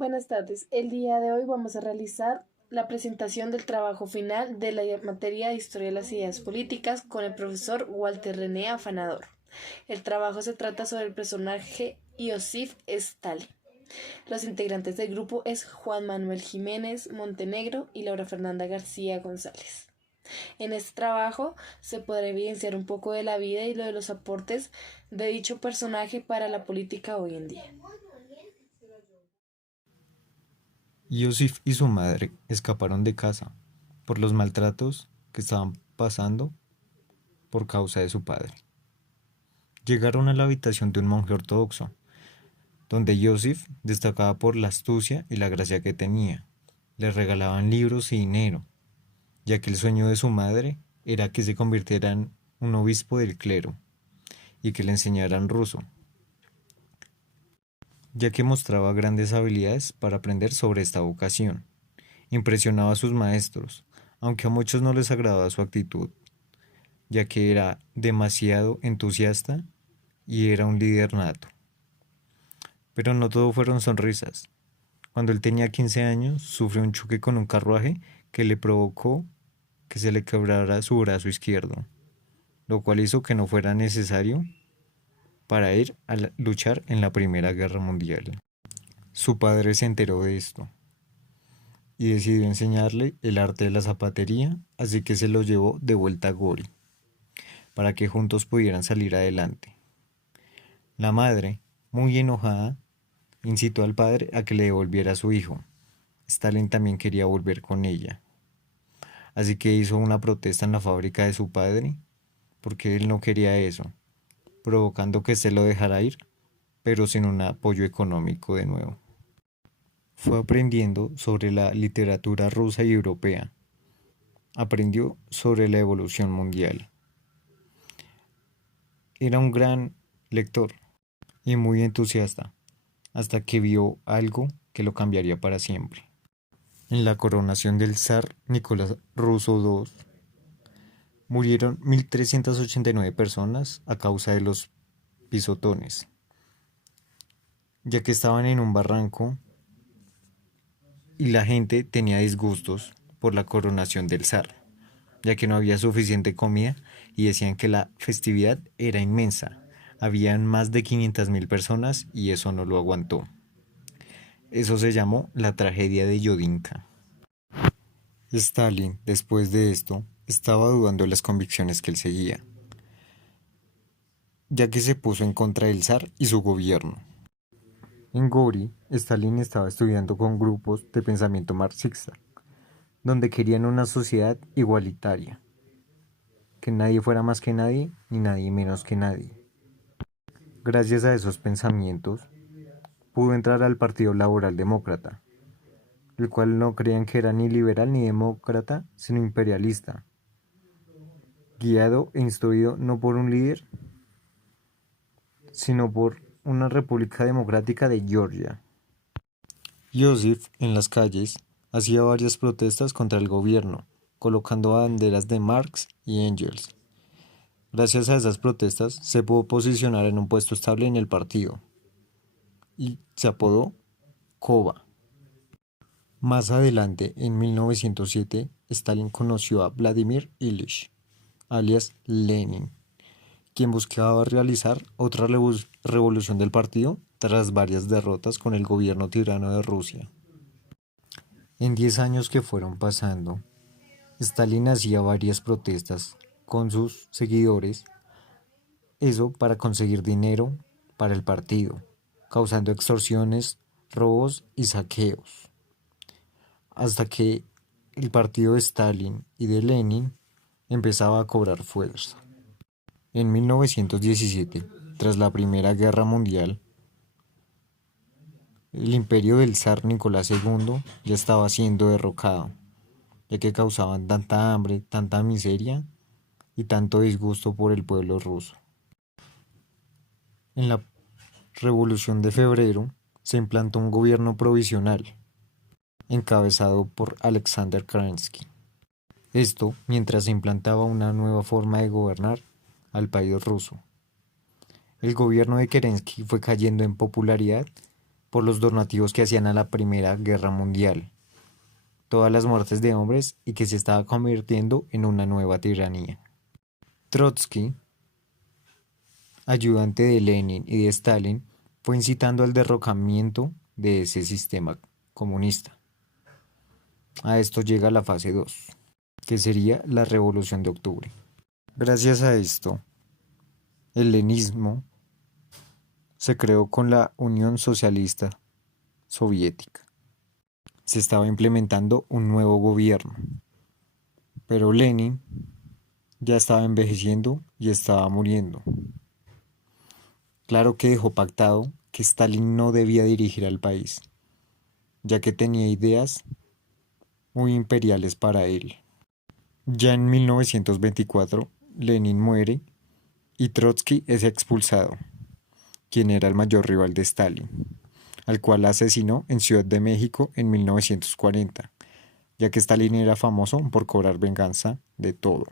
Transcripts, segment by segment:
Buenas tardes. El día de hoy vamos a realizar la presentación del trabajo final de la materia de Historia de las Ideas Políticas con el profesor Walter René Afanador. El trabajo se trata sobre el personaje Iosif Stalin. Los integrantes del grupo es Juan Manuel Jiménez Montenegro y Laura Fernanda García González. En este trabajo se podrá evidenciar un poco de la vida y de los aportes de dicho personaje para la política hoy en día. Iosif y su madre escaparon de casa por los maltratos que estaban pasando por causa de su padre. Llegaron a la habitación de un monje ortodoxo, donde Iosif destacaba por la astucia y la gracia que tenía. Le regalaban libros y dinero, ya que el sueño de su madre era que se convirtiera en un obispo del clero y que le enseñaran ruso, ya que mostraba grandes habilidades para aprender sobre esta vocación. Impresionaba a sus maestros, aunque a muchos no les agradaba su actitud, ya que era demasiado entusiasta y era un líder nato. Pero no todo fueron sonrisas. Cuando él tenía 15 años, sufrió un choque con un carruaje que le provocó que se le quebrara su brazo izquierdo, lo cual hizo que no fuera necesario para ir a luchar en la Primera Guerra Mundial. Su padre se enteró de esto y decidió enseñarle el arte de la zapatería, así que se lo llevó de vuelta a Gori, para que juntos pudieran salir adelante. La madre, muy enojada, incitó al padre a que le devolviera a su hijo. Stalin también quería volver con ella, así que hizo una protesta en la fábrica de su padre, porque él no quería eso, provocando que se lo dejara ir, pero sin un apoyo económico de nuevo. Fue aprendiendo sobre la literatura rusa y europea. Aprendió sobre la evolución mundial. Era un gran lector y muy entusiasta, hasta que vio algo que lo cambiaría para siempre. En la coronación del zar Nicolás Ruso II, murieron 1.389 personas a causa de los pisotones, ya que estaban en un barranco y la gente tenía disgustos por la coronación del zar, ya que no había suficiente comida y decían que la festividad era inmensa. Habían más de 500.000 personas y eso no lo aguantó. Eso se llamó la tragedia de Yodinka. Stalin, después de esto, estaba dudando de las convicciones que él seguía, ya que se puso en contra del zar y su gobierno. En Gori, Stalin estaba estudiando con grupos de pensamiento marxista, donde querían una sociedad igualitaria, que nadie fuera más que nadie ni nadie menos que nadie. Gracias a esos pensamientos, pudo entrar al Partido Laboral Demócrata, el cual no creían que era ni liberal ni demócrata, sino imperialista, guiado e instruido no por un líder, sino por una República Democrática de Georgia. Iosif, en las calles, hacía varias protestas contra el gobierno, colocando banderas de Marx y Engels. Gracias a esas protestas, se pudo posicionar en un puesto estable en el partido y se apodó Kova. Más adelante, en 1907, Stalin conoció a Vladimir Ilich, alias Lenin, quien buscaba realizar otra revolución del partido tras varias derrotas con el gobierno tirano de Rusia. En 10 años que fueron pasando, Stalin hacía varias protestas con sus seguidores, eso para conseguir dinero para el partido, causando extorsiones, robos y saqueos, hasta que el partido de Stalin y de Lenin empezaba a cobrar fuerza. En 1917, tras la Primera Guerra Mundial, el imperio del zar Nicolás II ya estaba siendo derrocado, ya que causaban tanta hambre, tanta miseria y tanto disgusto por el pueblo ruso. En la Revolución de Febrero se implantó un gobierno provisional, encabezado por Alexander Kerensky. Esto mientras se implantaba una nueva forma de gobernar al país ruso. El gobierno de Kerensky fue cayendo en popularidad por los donativos que hacían a la Primera Guerra Mundial, todas las muertes de hombres y que se estaba convirtiendo en una nueva tiranía. Trotsky, ayudante de Lenin y de Stalin, fue incitando al derrocamiento de ese sistema comunista. A esto llega la fase 2, que sería la Revolución de Octubre. Gracias a esto, el leninismo se creó con la Unión Socialista Soviética. Se estaba implementando un nuevo gobierno, pero Lenin ya estaba envejeciendo y estaba muriendo. Claro que dejó pactado que Stalin no debía dirigir al país, ya que tenía ideas muy imperiales para él. Ya en 1924, Lenin muere y Trotsky es expulsado, quien era el mayor rival de Stalin, al cual asesinó en Ciudad de México en 1940, ya que Stalin era famoso por cobrar venganza de todo.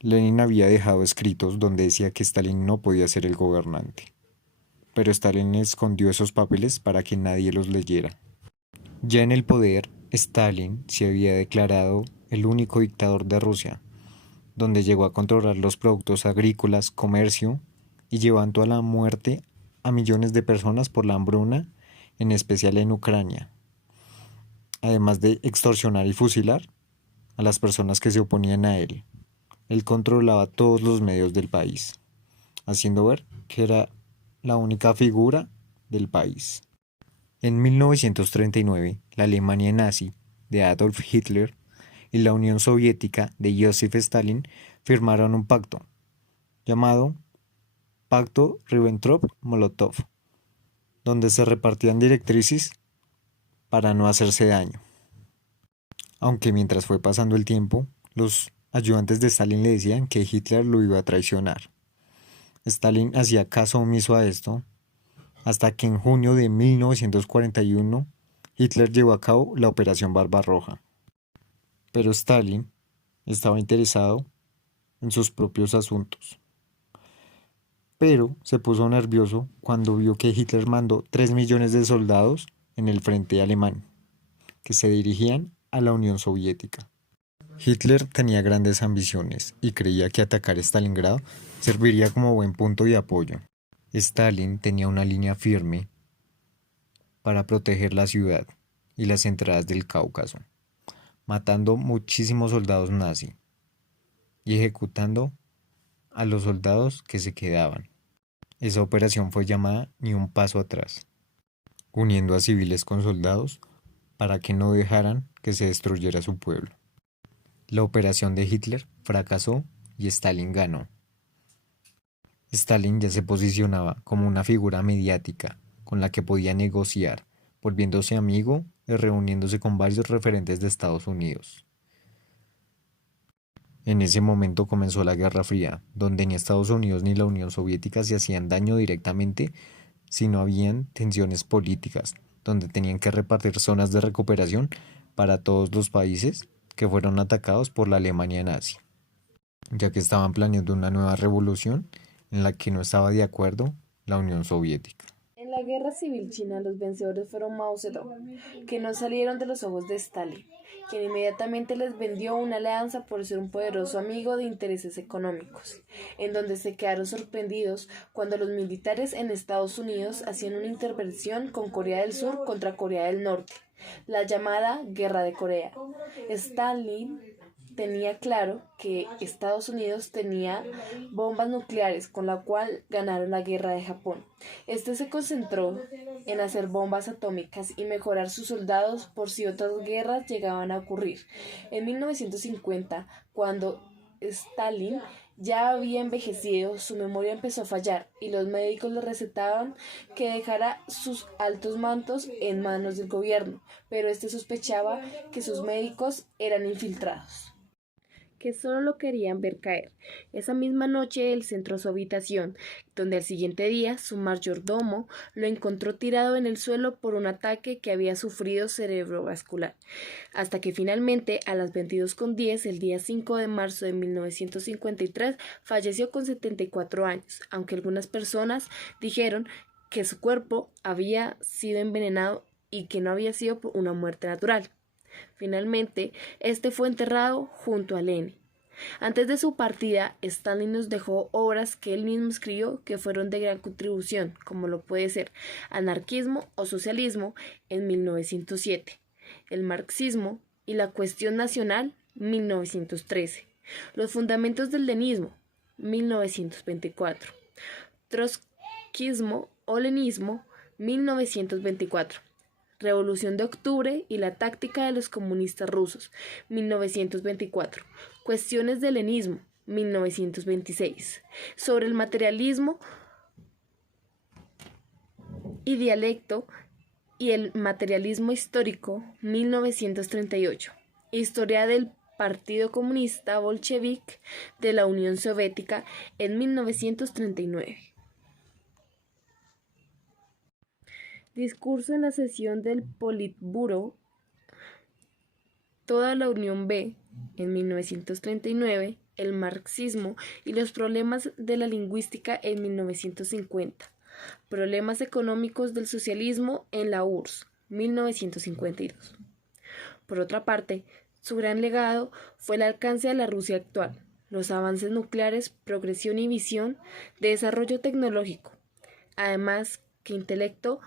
Lenin había dejado escritos donde decía que Stalin no podía ser el gobernante, pero Stalin escondió esos papeles para que nadie los leyera. Ya en el poder, Stalin se había declarado el único dictador de Rusia, donde llegó a controlar los productos agrícolas, comercio y llevando a la muerte a millones de personas por la hambruna, en especial en Ucrania, además de extorsionar y fusilar a las personas que se oponían a él. Él controlaba todos los medios del país, haciendo ver que era la única figura del país. En 1939, la Alemania nazi de Adolf Hitler y la Unión Soviética de Joseph Stalin firmaron un pacto llamado Pacto Ribbentrop-Molotov, donde se repartían directrices para no hacerse daño. Aunque mientras fue pasando el tiempo, los ayudantes de Stalin le decían que Hitler lo iba a traicionar. Stalin hacía caso omiso a esto, hasta que en junio de 1941 Hitler llevó a cabo la Operación Barbarroja. Pero Stalin estaba interesado en sus propios asuntos. Pero se puso nervioso cuando vio que Hitler mandó 3 millones de soldados en el frente alemán, que se dirigían a la Unión Soviética. Hitler tenía grandes ambiciones y creía que atacar Stalingrado serviría como buen punto de apoyo. Stalin tenía una línea firme para proteger la ciudad y las entradas del Cáucaso, matando muchísimos soldados nazis y ejecutando a los soldados que se quedaban. Esa operación fue llamada Ni un paso atrás, uniendo a civiles con soldados para que no dejaran que se destruyera su pueblo. La operación de Hitler fracasó y Stalin ganó. Stalin ya se posicionaba como una figura mediática con la que podía negociar, volviéndose amigo y reuniéndose con varios referentes de Estados Unidos. En ese momento comenzó la Guerra Fría, donde ni Estados Unidos ni la Unión Soviética se hacían daño directamente, sino habían tensiones políticas, donde tenían que repartir zonas de recuperación para todos los países que fueron atacados por la Alemania nazi, ya que estaban planeando una nueva revolución en la que no estaba de acuerdo la Unión Soviética. En la guerra civil china, los vencedores fueron Mao Zedong, que no salieron de los ojos de Stalin, quien inmediatamente les vendió una alianza por ser un poderoso amigo de intereses económicos, en donde se quedaron sorprendidos cuando los militares en Estados Unidos hacían una intervención con Corea del Sur contra Corea del Norte, la llamada Guerra de Corea. Stalin tenía claro que Estados Unidos tenía bombas nucleares, con la cual ganaron la guerra de Japón. Este se concentró en hacer bombas atómicas y mejorar sus soldados por si otras guerras llegaban a ocurrir. En 1950, cuando Stalin ya había envejecido, su memoria empezó a fallar y los médicos le recetaban que dejara sus altos mandos en manos del gobierno, pero este sospechaba que sus médicos eran infiltrados, que solo lo querían ver caer. Esa misma noche él centró su habitación, donde al siguiente día su mayordomo lo encontró tirado en el suelo por un ataque que había sufrido cerebrovascular, hasta que finalmente a las 22:10, el día 5 de marzo de 1953, falleció con 74 años, aunque algunas personas dijeron que su cuerpo había sido envenenado y que no había sido por una muerte natural. Finalmente, este fue enterrado junto a Lenin. Antes de su partida, Stalin nos dejó obras que él mismo escribió que fueron de gran contribución, como lo puede ser Anarquismo o Socialismo en 1907, El marxismo y la cuestión nacional 1913, Los fundamentos del leninismo 1924, Trotskismo o lenismo 1924, Revolución de Octubre y la táctica de los comunistas rusos, 1924. Cuestiones del lenismo, 1926. Sobre el materialismo y dialecto y el materialismo histórico, 1938. Historia del Partido Comunista Bolchevique de la Unión Soviética en 1939. Discurso en la sesión del Politburo, Toda la Unión B, en 1939, El marxismo y los problemas de la lingüística en 1950, Problemas económicos del socialismo en la URSS, 1952. Por otra parte, su gran legado fue el alcance de la Rusia actual, los avances nucleares, progresión y visión de desarrollo tecnológico, además que intelecto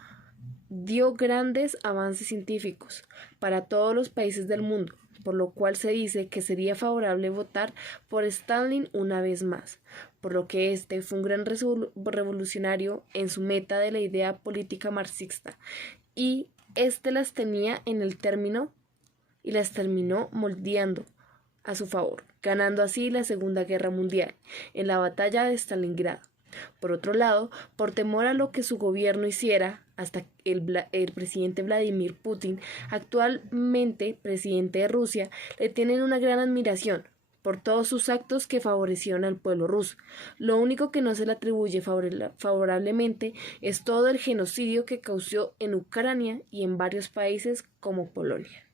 dio grandes avances científicos para todos los países del mundo, por lo cual se dice que sería favorable votar por Stalin una vez más, por lo que este fue un gran revolucionario en su meta de la idea política marxista, y este las tenía en el término y las terminó moldeando a su favor, ganando así la Segunda Guerra Mundial en la batalla de Stalingrado. Por otro lado, por temor a lo que su gobierno hiciera, hasta el presidente Vladimir Putin, actualmente presidente de Rusia, le tienen una gran admiración por todos sus actos que favorecieron al pueblo ruso. Lo único que no se le atribuye favorablemente es todo el genocidio que causó en Ucrania y en varios países como Polonia.